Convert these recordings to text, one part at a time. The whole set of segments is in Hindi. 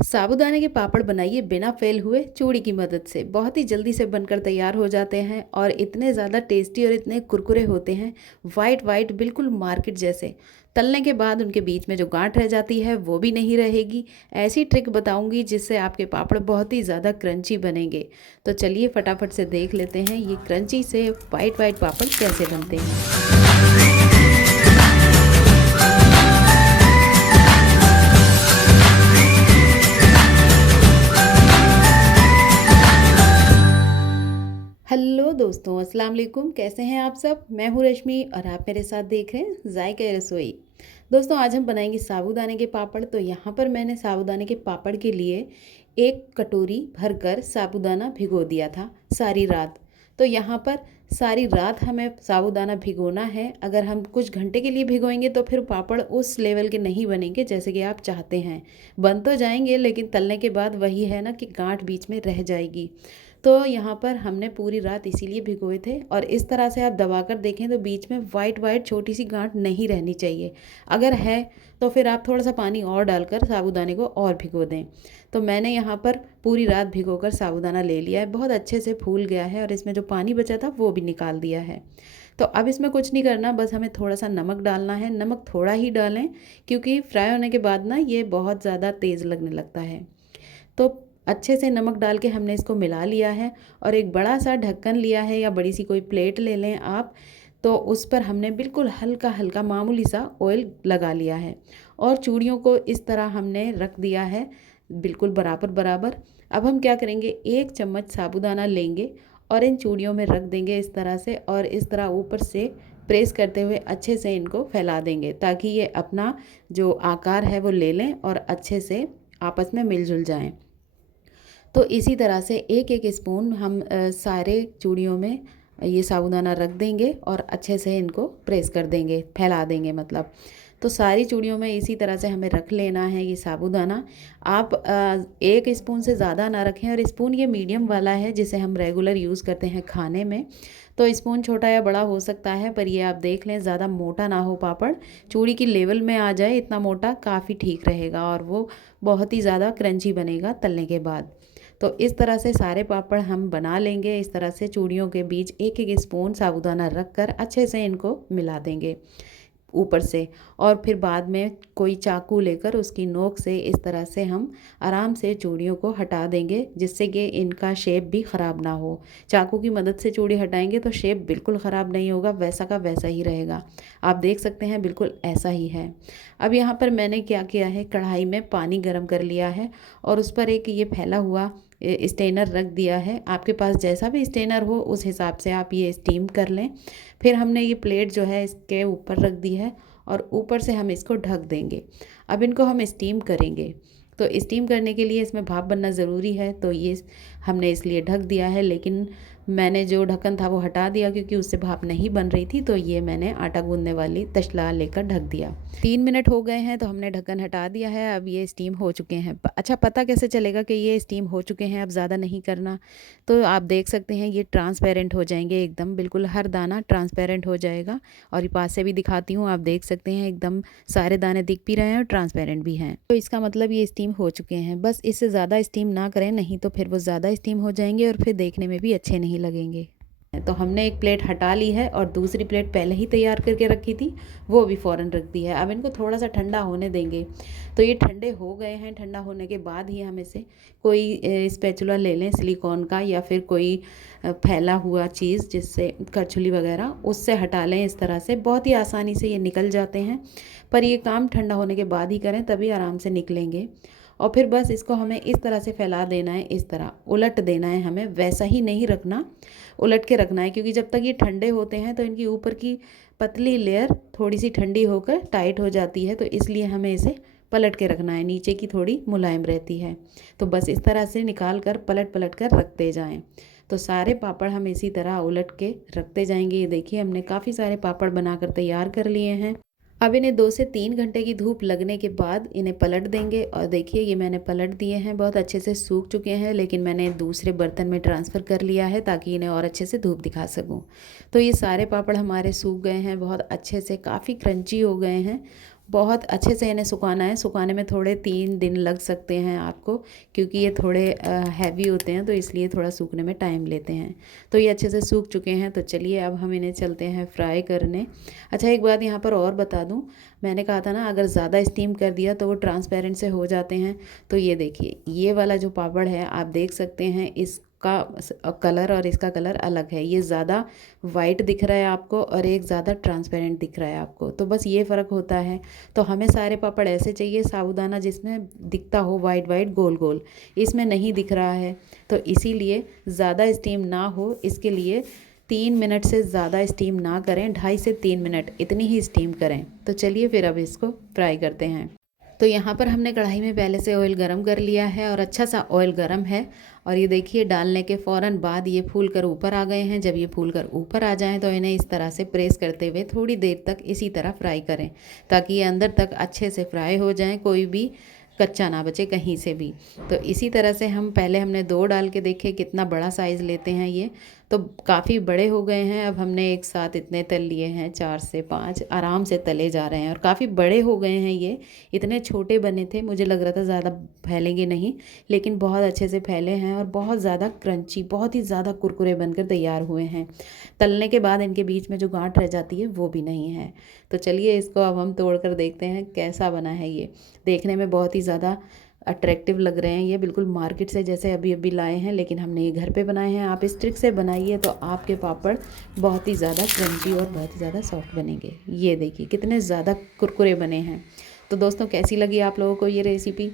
साबूदाने के पापड़ बनाइए बिना फेल हुए चूड़ी की मदद से। बहुत ही जल्दी से बनकर तैयार हो जाते हैं और इतने ज़्यादा टेस्टी और इतने कुरकुरे होते हैं, वाइट वाइट बिल्कुल मार्केट जैसे। तलने के बाद उनके बीच में जो गांठ रह जाती है वो भी नहीं रहेगी। ऐसी ट्रिक बताऊंगी जिससे आपके पापड़ बहुत ही ज़्यादा क्रंची बनेंगे। तो चलिए फटाफट से देख लेते हैं ये क्रंची से वाइट वाइट पापड़ कैसे बनते हैं। हेलो दोस्तों, अस्सलाम वालेकुम। कैसे हैं आप सब? मैं हूँ रश्मि और आप मेरे साथ देख रहे हैं जायका रसोई। दोस्तों, आज हम बनाएंगे साबूदाने के पापड़। तो यहाँ पर मैंने साबूदाने के पापड़ के लिए 1 कटोरी भरकर साबूदाना भिगो दिया था सारी रात। तो यहाँ पर सारी रात हमें साबूदाना भिगोना है। अगर हम कुछ घंटे के लिए भिगोएंगे तो फिर पापड़ उस लेवल के नहीं बनेंगे जैसे कि आप चाहते हैं। बन तो जाएंगे लेकिन तलने के बाद वही है ना कि गांठ बीच में रह जाएगी। तो यहाँ पर हमने पूरी रात इसीलिए भिगोए थे। और इस तरह से आप दबाकर देखें तो बीच में वाइट वाइट छोटी सी गांठ नहीं रहनी चाहिए। अगर है तो फिर आप थोड़ा सा पानी और डालकर साबूदाने को और भिगो दें। तो मैंने यहाँ पर पूरी रात भिगोकर साबूदाना ले लिया है। बहुत अच्छे से फूल गया है और इसमें जो पानी बचा था वो भी निकाल दिया है। तो अब इसमें कुछ नहीं करना, बस हमें थोड़ा सा नमक डालना है। नमक थोड़ा ही डालें क्योंकि फ्राई होने के बाद ना ये बहुत ज़्यादा तेज़ लगने लगता है। तो अच्छे से नमक डाल के हमने इसको मिला लिया है और एक बड़ा सा ढक्कन लिया है या बड़ी सी कोई प्लेट ले लें आप। तो उस पर हमने बिल्कुल हल्का हल्का मामूली सा ऑयल लगा लिया है और चूड़ियों को इस तरह हमने रख दिया है बिल्कुल बराबर बराबर। अब हम क्या करेंगे, 1 चम्मच साबूदाना लेंगे और इन चूड़ियों में रख देंगे इस तरह से, और इस तरह ऊपर से प्रेस करते हुए अच्छे से इनको फैला देंगे ताकि ये अपना जो आकार है वो ले लें और अच्छे से आपस में मिलजुल जाएं। तो इसी तरह से एक एक स्पून हम सारे चूड़ियों में ये साबूदाना रख देंगे और अच्छे से इनको प्रेस कर देंगे, फैला देंगे मतलब। तो सारी चूड़ियों में इसी तरह से हमें रख लेना है ये साबूदाना। आप 1 स्पून से ज़्यादा ना रखें, और स्पून ये मीडियम वाला है जिसे हम रेगुलर यूज़ करते हैं खाने में। तो स्पून छोटा या बड़ा हो सकता है, पर ये आप देख लें ज़्यादा मोटा ना हो, पापड़ चूड़ी की लेवल में आ जाए, इतना मोटा काफ़ी ठीक रहेगा और वो बहुत ही ज़्यादा क्रंची बनेगा तलने के बाद। तो इस तरह से सारे पापड़ हम बना लेंगे। इस तरह से चूड़ियों के बीच एक एक स्पून साबूदाना रख कर अच्छे से इनको मिला देंगे ऊपर से। और फिर बाद में कोई चाकू लेकर उसकी नोक से इस तरह से हम आराम से चूड़ियों को हटा देंगे जिससे कि इनका शेप भी ख़राब ना हो। चाकू की मदद से चूड़ी हटाएंगे तो शेप बिल्कुल ख़राब नहीं होगा, वैसा का वैसा ही रहेगा। आप देख सकते हैं बिल्कुल ऐसा ही है। अब यहाँ पर मैंने क्या किया है, कढ़ाई में पानी गर्म कर लिया है और उस पर एक ये फैला हुआ स्टेनर रख दिया है। आपके पास जैसा भी स्टेनर हो उस हिसाब से आप ये स्टीम कर लें। फिर हमने ये प्लेट जो है इसके ऊपर रख दी है और ऊपर से हम इसको ढक देंगे। अब इनको हम स्टीम करेंगे। तो स्टीम करने के लिए इसमें भाप बनना ज़रूरी है, तो ये हमने इसलिए ढक दिया है। लेकिन मैंने जो ढक्कन था वो हटा दिया क्योंकि उससे भाप नहीं बन रही थी। तो ये मैंने आटा गूंदने वाली तसला लेकर ढक दिया। 3 मिनट हो गए हैं तो हमने ढक्कन हटा दिया है। अब ये स्टीम हो चुके हैं। अच्छा, पता कैसे चलेगा कि ये स्टीम हो चुके हैं? अब ज़्यादा नहीं करना। तो आप देख सकते हैं ये ट्रांसपेरेंट हो जाएंगे एकदम, बिल्कुल हर दाना ट्रांसपेरेंट हो जाएगा। और ये पास से भी दिखाती हूँ, आप देख सकते हैं एकदम सारे दाने दिख भी रहे हैं और ट्रांसपेरेंट भी हैं। तो इसका मतलब ये स्टीम हो चुके हैं। बस इससे ज़्यादा स्टीम ना करें, नहीं तो फिर वो ज़्यादा स्टीम हो जाएंगे और फिर देखने में भी अच्छे नहीं लगेंगे। तो हमने एक प्लेट हटा ली है और दूसरी प्लेट पहले ही तैयार करके रखी थी, वो भी फ़ौरन रख दी है। अब इनको थोड़ा सा ठंडा होने देंगे। तो ये ठंडे हो गए हैं। ठंडा होने के बाद ही हम इसे कोई स्पैचुला ले लें सिलिकॉन का, या फिर कोई फैला हुआ चीज़ जिससे करछुली वगैरह उससे हटा लें। इस तरह से बहुत ही आसानी से ये निकल जाते हैं, पर ये काम ठंडा होने के बाद ही करें तभी आराम से निकलेंगे। और फिर बस इसको हमें इस तरह से फैला देना है, इस तरह उलट देना है हमें, वैसा ही नहीं रखना, उलट के रखना है। क्योंकि जब तक ये ठंडे होते हैं तो इनकी ऊपर की पतली लेयर थोड़ी सी ठंडी होकर टाइट हो जाती है, तो इसलिए हमें इसे पलट के रखना है। नीचे की थोड़ी मुलायम रहती है। तो बस इस तरह से निकाल कर पलट पलट कर रखते जाएं। तो सारे पापड़ हम इसी तरह उलट के रखते जाएंगे। ये देखिए हमने काफ़ी सारे पापड़ बनाकर तैयार कर लिए हैं। अब इन्हें 2 से 3 घंटे की धूप लगने के बाद इन्हें पलट देंगे। और देखिए ये मैंने पलट दिए हैं, बहुत अच्छे से सूख चुके हैं, लेकिन मैंने दूसरे बर्तन में ट्रांसफ़र कर लिया है ताकि इन्हें और अच्छे से धूप दिखा सकूं। तो ये सारे पापड़ हमारे सूख गए हैं, बहुत अच्छे से काफ़ी क्रंची हो गए हैं, बहुत अच्छे से इन्हें सुखाना है। सुखाने में थोड़े 3 दिन लग सकते हैं आपको, क्योंकि ये थोड़े हैवी होते हैं, तो इसलिए थोड़ा सूखने में टाइम लेते हैं। तो ये अच्छे से सूख चुके हैं, तो चलिए अब हम इन्हें चलते हैं फ्राई करने। अच्छा, एक बात यहाँ पर और बता दूँ, मैंने कहा था ना अगर ज़्यादा स्टीम कर दिया तो वो ट्रांसपेरेंट से हो जाते हैं। तो ये देखिए, ये वाला जो पापड़ है आप देख सकते हैं, इसका कलर और इसका कलर अलग है। ये ज़्यादा वाइट दिख रहा है आपको और एक ज़्यादा ट्रांसपेरेंट दिख रहा है आपको, तो बस ये फ़र्क होता है। तो हमें सारे पापड़ ऐसे चाहिए साबूदाना जिसमें दिखता हो वाइट वाइट गोल गोल, इसमें नहीं दिख रहा है। तो इसीलिए ज़्यादा स्टीम ना हो, इसके लिए 3 मिनट से ज़्यादा स्टीम ना करें, 2.5 से 3 मिनट इतनी ही स्टीम करें। तो चलिए फिर अब इसको फ्राई करते हैं। तो यहाँ पर हमने कढ़ाई में पहले से ऑयल गरम कर लिया है और अच्छा सा ऑयल गरम है। और ये देखिए, डालने के फ़ौरन बाद ये फूल कर ऊपर आ गए हैं। जब ये फूल कर ऊपर आ जाएं तो इन्हें इस तरह से प्रेस करते हुए थोड़ी देर तक इसी तरह फ्राई करें, ताकि ये अंदर तक अच्छे से फ्राई हो जाएं, कोई भी कच्चा ना बचे कहीं से भी। तो इसी तरह से हमने 2 डाल के देखे कितना बड़ा साइज़ लेते हैं ये, तो काफ़ी बड़े हो गए हैं। अब हमने एक साथ इतने तल लिए हैं, 4 से 5 आराम से तले जा रहे हैं और काफ़ी बड़े हो गए हैं ये। इतने छोटे बने थे, मुझे लग रहा था ज़्यादा फैलेंगे नहीं, लेकिन बहुत अच्छे से फैले हैं और बहुत ज़्यादा क्रंची, बहुत ही ज़्यादा कुरकुरे बनकर तैयार हुए हैं। तलने के बाद इनके बीच में जो गांठ रह जाती है वो भी नहीं है। तो चलिए इसको अब हम तोड़ कर देखते हैं कैसा बना है ये। देखने में बहुत ही ज़्यादा अट्रैक्टिव लग रहे हैं ये, बिल्कुल मार्केट से जैसे अभी अभी लाए हैं, लेकिन हमने ये घर पे बनाए हैं। आप इस ट्रिक से बनाइए तो आपके पापड़ बहुत ही ज़्यादा क्रंची और बहुत ही ज़्यादा सॉफ्ट बनेंगे। ये देखिए कितने ज़्यादा कुरकुरे बने हैं। तो दोस्तों, कैसी लगी आप लोगों को ये रेसिपी?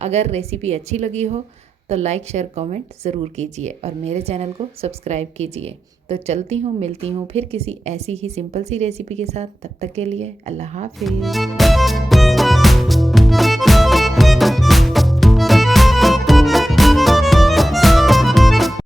अगर रेसिपी अच्छी लगी हो तो लाइक शेयर कमेंट ज़रूर कीजिए और मेरे चैनल को सब्सक्राइब कीजिए। तो चलती हूँ, मिलती हूँ फिर किसी ऐसी ही सिंपल सी रेसिपी के साथ। तब तक के लिए अल्लाह हाफिज़।